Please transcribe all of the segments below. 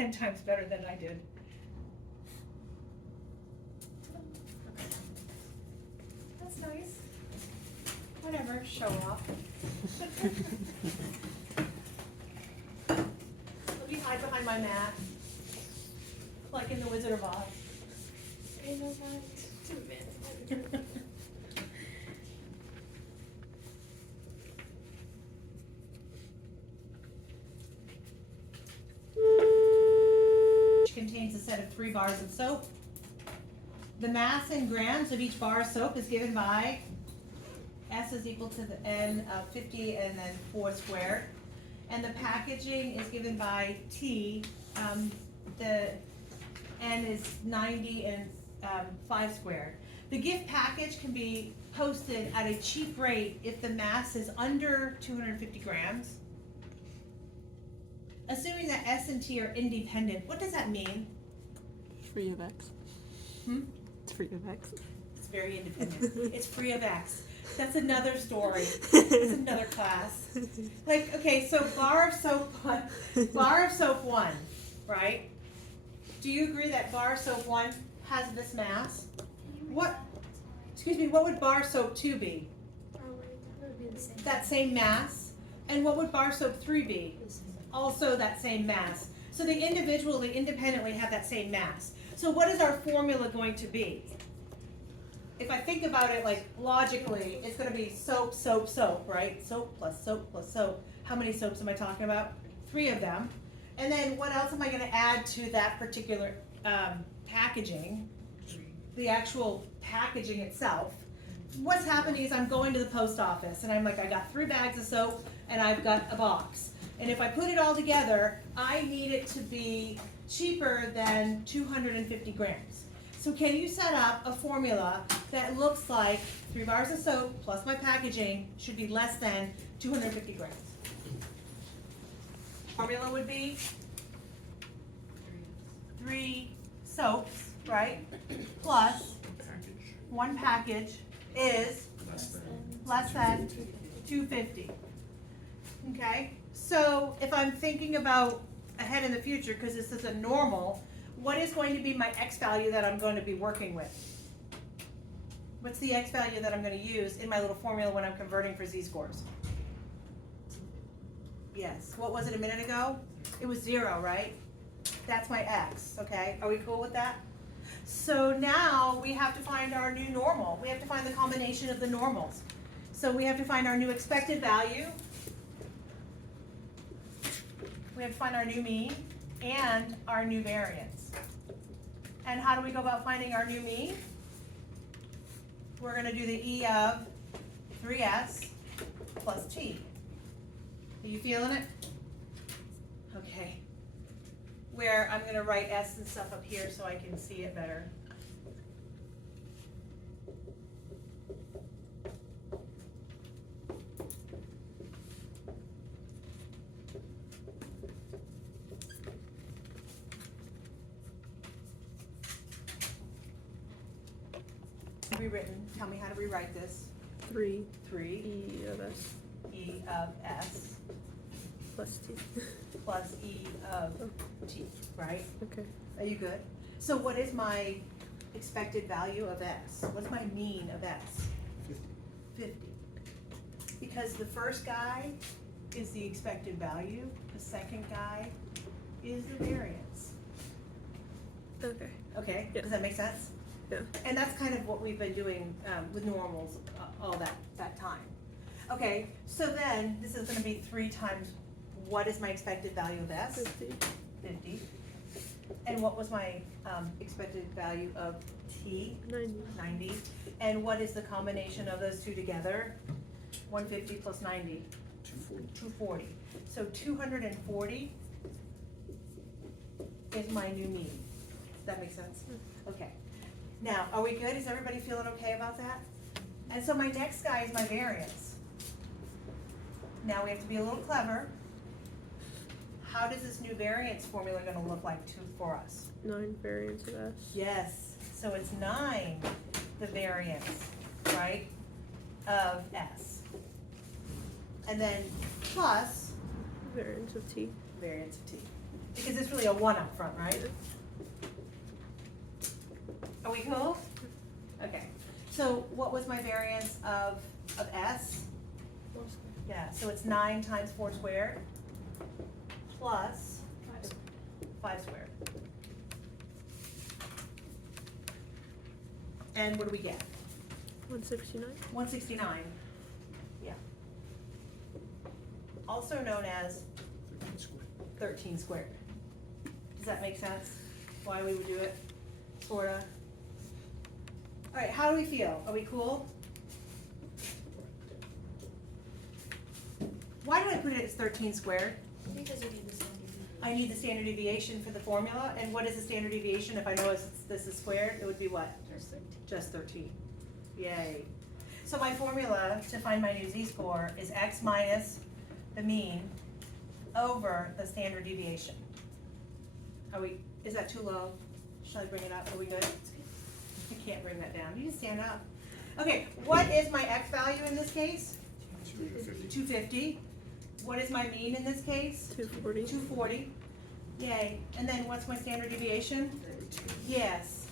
10 times better than I did. That's nice. Whatever, show off. Let me hide behind my mat, like in the Wizard of Oz. I know that. 2 minutes. Which contains a set of 3 bars of soap. The mass in grams of each bar of soap is given by S is equal to the N of 50 and then 4 squared. And the packaging is given by T. The N is 90 and 5 squared. The gift package can be posted at a cheap rate if the mass is under 250 grams. Assuming that S and T are independent, what does that mean? Free of X. It's free of X. It's very independent. It's free of X. That's another story. It's another class. Like, okay, so bar of soap 1, right? Do you agree that bar of soap 1 has this mass? What would bar soap 2 be? That would be the same. That same mass. And what would bar soap 3 be? Also that same mass. So they individually, independently have that same mass. So what is our formula going to be? If I think about it like logically, it's going to be soap, soap, soap, right? Soap plus soap plus soap. How many soaps am I talking about? 3 of them. And then what else am I going to add to that particular packaging? The actual packaging itself. What's happening is I'm going to the post office and I'm like, I got 3 bags of soap and I've got a box. And if I put it all together, I need it to be cheaper than 250 grams. So can you set up a formula that looks like 3 bars of soap plus my packaging should be less than 250 grams? Formula would be 3 soaps, right? Plus 1 package is less than 250. Okay? So if I'm thinking about ahead in the future, because this is a normal, what is going to be my X value that I'm going to be working with? What's the X value that I'm going to use in my little formula when I'm converting for Z-scores? Yes. What was it a minute ago? It was 0, right? That's my X, okay? Are we cool with that? So now we have to find our new normal. We have to find the combination of the normals. So we have to find our new expected value. We have to find our new mean and our new variance. And how do we go about finding our new mean? We're going to do the E of 3S plus T. Are you feeling it? Okay. Where I'm going to write S and stuff up here so I can see it better. Rewritten. Tell me how to rewrite this. 3 3 E of S E of S plus T. plus E of T, right? Okay. Are you good? So what is my expected value of S? What's my mean of S? 50. Because the first guy is the expected value, the second guy is the variance. Okay. Okay, Yeah. does that make sense? Yeah. And that's kind of what we've been doing with normals all that time. Okay, so then this is going to be 3 times what is my expected value of S? 50. 50. And what was my expected value of T? 90. 90. And what is the combination of those two together? 150 plus 90? 240. So 240 is my new mean. Does that make sense? Okay. Now, are we good? Is everybody feeling okay about that? And so my next guy is my variance. Now we have to be a little clever. How does this new variance formula going to look like for us? 9 variance of S. Yes, so it's 9, the variance, right, of S. And then plus Variance of T. variance of T. because it's really a 1 up front, right? Are we cool? Okay, so what was my variance of S? 4 squared. Yeah, so it's 9 times 4 squared plus 5 squared. 5 squared. And what do we get? 169. 169. Yeah. Also known as 13 squared. Does that make sense? Why we would do it? Sorta. All right, how do we feel? Are we cool? Why do I put it as 13 squared? Because you need the standard deviation. I need the standard deviation for the formula, and what is the standard deviation? If I know this is squared, it would be what? Just 13. Just 13. Yay. So my formula to find my new z-score is x minus the mean over the standard deviation. Is that too low? Should I bring it up? Are we good? I can't bring that down. You just stand up. Okay, what is my x value in this case? 250. What is my mean in this case? 240. 240. Yay. And then what's my standard deviation? Yes.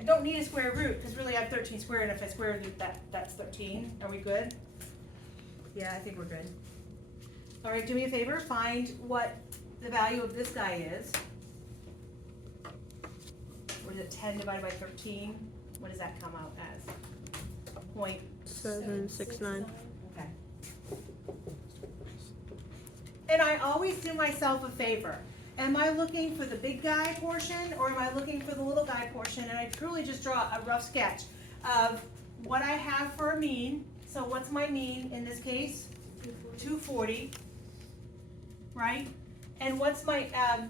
I don't need a square root, because really I have 13 squared, and if I square root that, that's 13. Are we good? Yeah, I think we're good. All right, do me a favor, find what the value of this guy is. Or is it 10 divided by 13? What does that come out as? 769. Okay. And I always do myself a favor. Am I looking for the big guy portion, or am I looking for the little guy portion? And I truly just draw a rough sketch of what I have for a mean. So what's my mean in this case? 240, right? And what's my,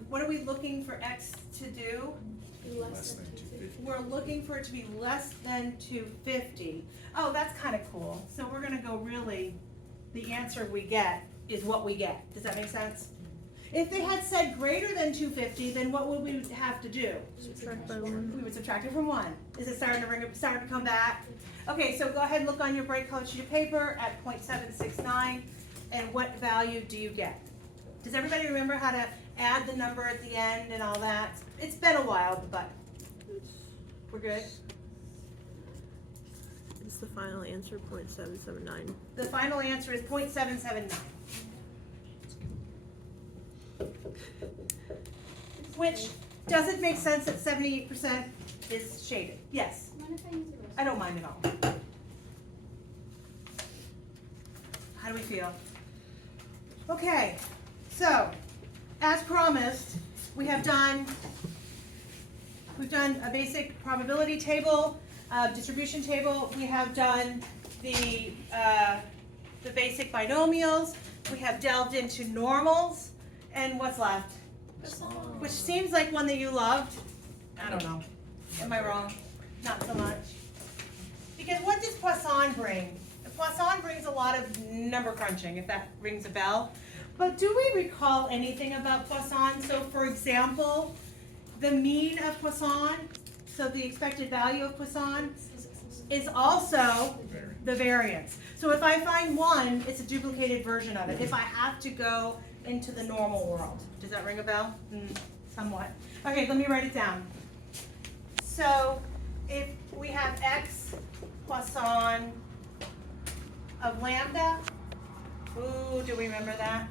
what are we looking for x to do? Less than 250. We're looking for it to be less than 250. Oh, that's kind of cool. So we're gonna go really, the answer we get is what we get. Does that make sense? If they had said greater than 250, then what would we have to do? Subtract by 1. We would subtract it from 1. Is it starting to come back? Okay, so go ahead and look on your bright colored sheet of paper at 0.769, and what value do you get? Does everybody remember how to add the number at the end and all that? It's been a while, but we're good? It's the final answer, 0.779. The final answer is 0.779. Which doesn't make sense that 78% is shaded. Yes, Mind if I use the rest? I don't mind at all. How do we feel? Okay, so as promised, we've done a basic probability table, distribution table. We have done the basic binomials. We have delved into normals, and what's left? Which seems like one that you loved. I don't know. Am I wrong? Not so much. Because what does Poisson bring? Poisson brings a lot of number crunching, if that rings a bell. But do we recall anything about Poisson? So for example, the mean of Poisson, so the expected value of Poisson, is also the variance. So if I find one, it's a duplicated version of it. If I have to go into the normal world. Does that ring a bell? Somewhat. Okay, let me write it down. So if we have x Poisson of lambda, ooh, do we remember that?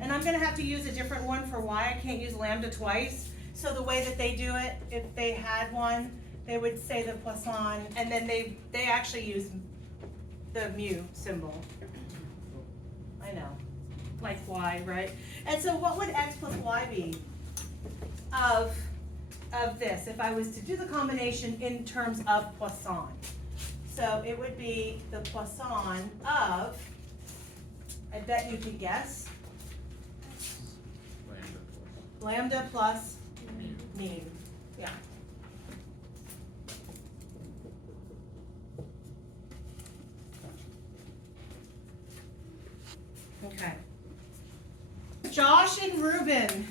And I'm gonna have to use a different one for y. I can't use lambda twice. So the way that they do it, if they had one, they would say the Poisson, and then they actually use the mu symbol. I know, like y, right? And so what would x plus y be of this if I was to do the combination in terms of Poisson? So it would be the Poisson of, I bet you could guess, lambda plus mean. Yeah. Okay. Josh and Ruben.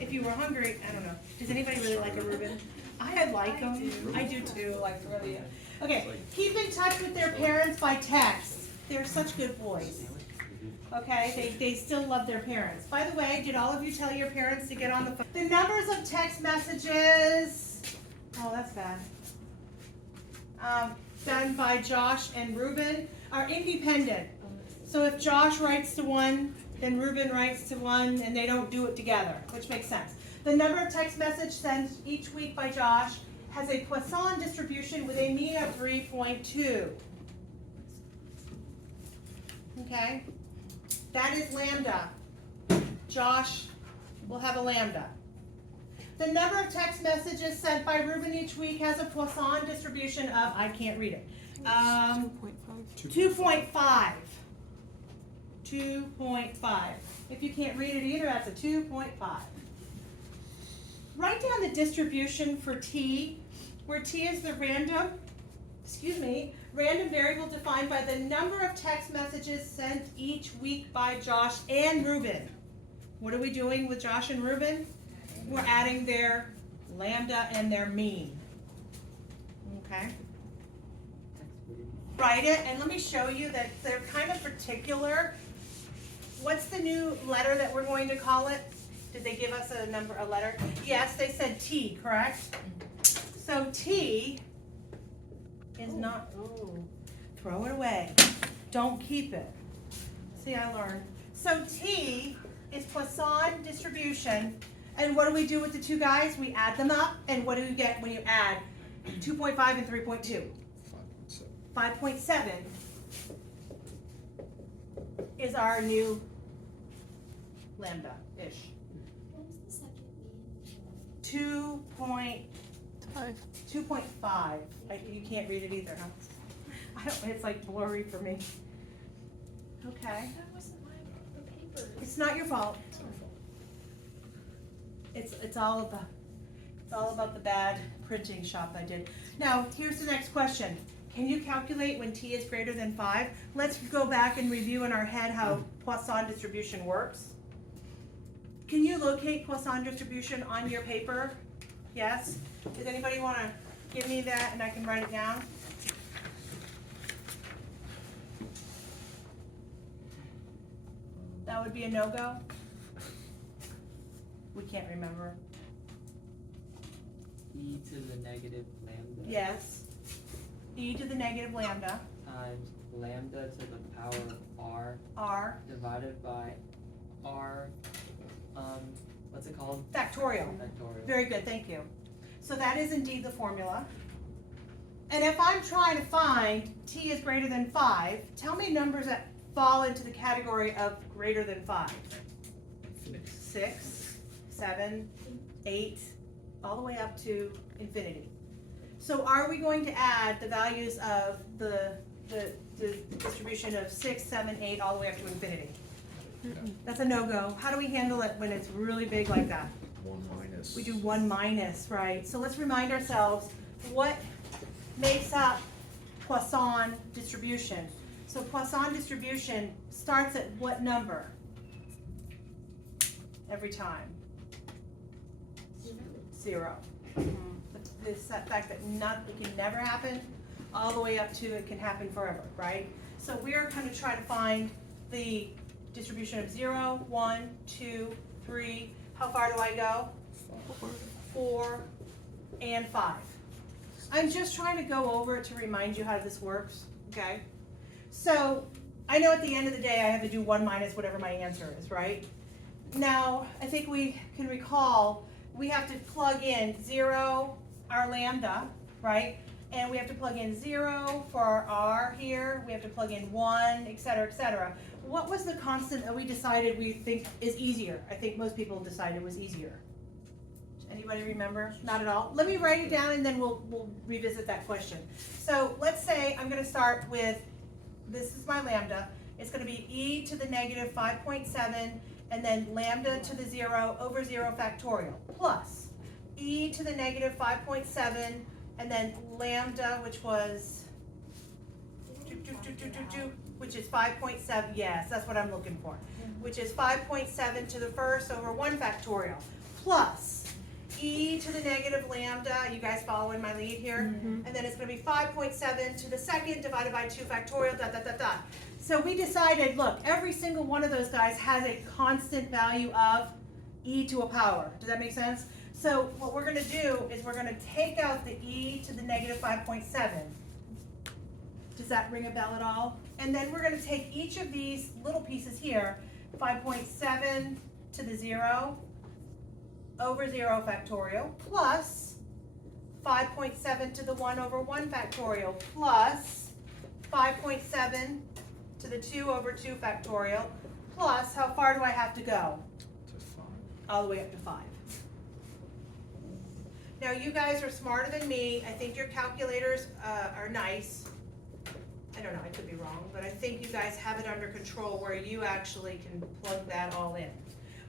If you were hungry, I don't know. Does anybody really like a Ruben? I like them. I do too. Like really. Okay. Keep in touch with their parents by text. They're such good boys. Okay, they still love their parents. By the way, did all of you tell your parents to get on the phone? The numbers of text messages, oh, that's bad. Done by Josh and Ruben are independent. So if Josh writes to one, then Ruben writes to one, and they don't do it together, which makes sense. The number of text messages sent each week by Josh has a Poisson distribution with a mean of 3.2. Okay? That is lambda. Josh will have a lambda. The number of text messages sent by Ruben each week has a Poisson distribution of, I can't read it, 2.5. 2.5. If you can't read it either, that's a 2.5. Write down the distribution for T, where T is the random variable defined by the number of text messages sent each week by Josh and Ruben. What are we doing with Josh and Ruben? We're adding their lambda and their mean. Okay? Write it, and let me show you that they're kind of particular. What's the new letter that we're going to call it? Did they give us a letter? Yes, they said T, correct? So T is not, throw it away. Don't keep it. See, I learned. So T is Poisson distribution. And what do we do with the two guys? We add them up, and what do you get when you add 2.5 and 3.2? 5.7 is our new lambda-ish. What was the second mean? 2.5. You can't read it either, huh? I don't, it's like blurry for me. Okay. That wasn't the paper. It's not your fault. It's all about the bad printing shop I did. Now, here's the next question. Can you calculate when T is greater than 5? Let's go back and review in our head how Poisson distribution works. Can you locate Poisson distribution on your paper? Yes? Does anybody want to give me that and I can write it down? That would be a no-go? We can't remember. E to the negative lambda. Yes. E to the negative lambda. Times lambda to the power of r. R. Divided by r, what's it called? Factorial. Factorial. Very good, thank you. So that is indeed the formula. And if I'm trying to find T is greater than 5, tell me numbers that fall into the category of greater than 5. 6, 7, 8, all the way up to infinity. So are we going to add the values of the distribution of 6, 7, 8, all the way up to infinity? That's a no-go. How do we handle it when it's really big like that? 1 minus. We do 1 minus, right? So let's remind ourselves what makes up Poisson distribution. So Poisson distribution starts at what number? Every time? 0. The fact that it can never happen, all the way up to it can happen forever, right? So we're going to try to find the distribution of 0, 1, 2, 3. How far do I go? 4, and 5. I'm just trying to go over it to remind you how this works, okay? So I know at the end of the day I have to do 1 minus whatever my answer is, right? Now, I think we can recall we have to plug in 0, our lambda, right? And we have to plug in 0 for our r here. We have to plug in 1, et cetera, et cetera. What was the constant that we decided we think is easier? I think most people decided it was easier. Anybody remember? Not at all? Let me write it down and then we'll revisit that question. So let's say I'm going to start with, this is my lambda. It's going to be e to the negative 5.7 and then lambda to the 0 over 0 factorial plus e to the negative 5.7 and then lambda, which was which is 5.7, yes, that's what I'm looking for, which is 5.7 to the first over 1 factorial plus e to the negative lambda, you guys following my lead here? And then it's going to be 5.7 to the second divided by 2 factorial, dot, dot, dot, dot. So we decided, look, every single one of those guys has a constant value of e to a power. Does that make sense? So what we're gonna do is we're gonna take out the e to the negative 5.7. Does that ring a bell at all? And then we're gonna take each of these little pieces here, 5.7 to the 0 over 0 factorial plus 5.7 to the 1 over 1 factorial plus 5.7 to the 2 over 2 factorial plus, how far do I have to go? To 5. All the way up to 5. Now you guys are smarter than me. I think your calculators are nice. I don't know, I could be wrong, but I think you guys have it under control where you actually can plug that all in.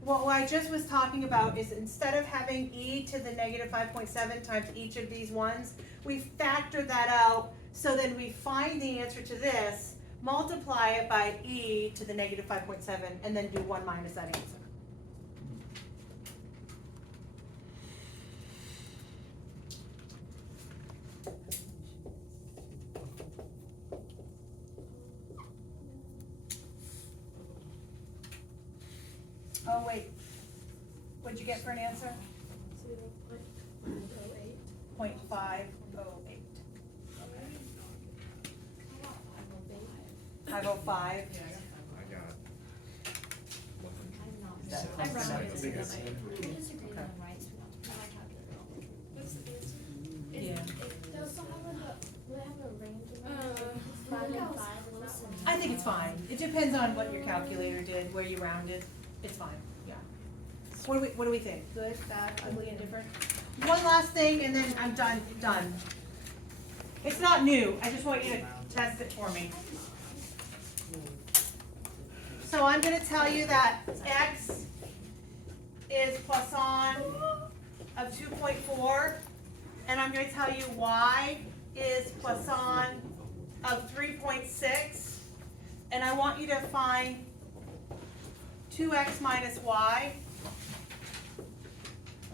What I just was talking about is instead of having e to the negative 5.7 times each of these ones, we factor that out, so then we find the answer to this, multiply it by e to the negative 5.7, and then do 1 minus that answer. Oh, wait. What'd you get for an answer? 0.508. I go 5. I got I'm wrong. I think it's We disagree on the rights, we want to put my calculator. What's the answer? Yeah. They also have a range of 5 and 5 and less than. I think it's fine. It depends on what your calculator did, where you rounded. It's fine, yeah. What do we think? Good, bad, ugly, indifferent? One last thing and then I'm done. It's not new. I just want you to test it for me. So I'm gonna tell you that x is Poisson of 2.4, and I'm gonna tell you y is Poisson of 3.6, and I want you to find 2x minus y,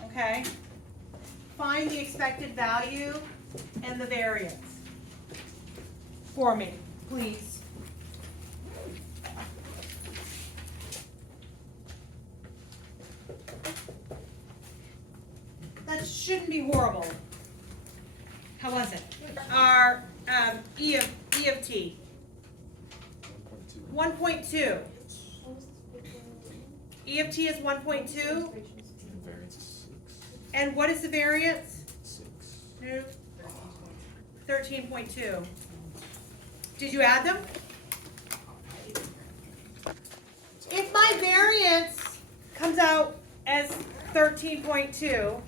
okay? Find the expected value and the variance for me, please. That shouldn't be horrible. How was it? Our E of t. 1.2. What was the E of t is 1.2. And variance is 6. And what is the variance? 6. 13.2. Did you add them? If my variance comes out as 13.2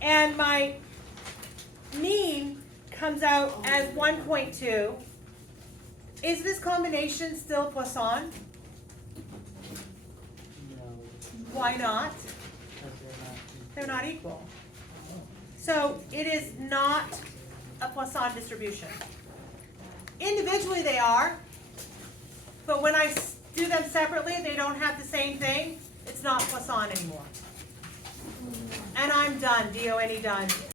and my mean comes out as 1.2, is this combination still Poisson? No, Why not? because They're not equal. So it is not a Poisson distribution. Individually they are, but when I do them separately, they don't have the same thing. It's not Poisson anymore. And I'm done, D-O-N-E done.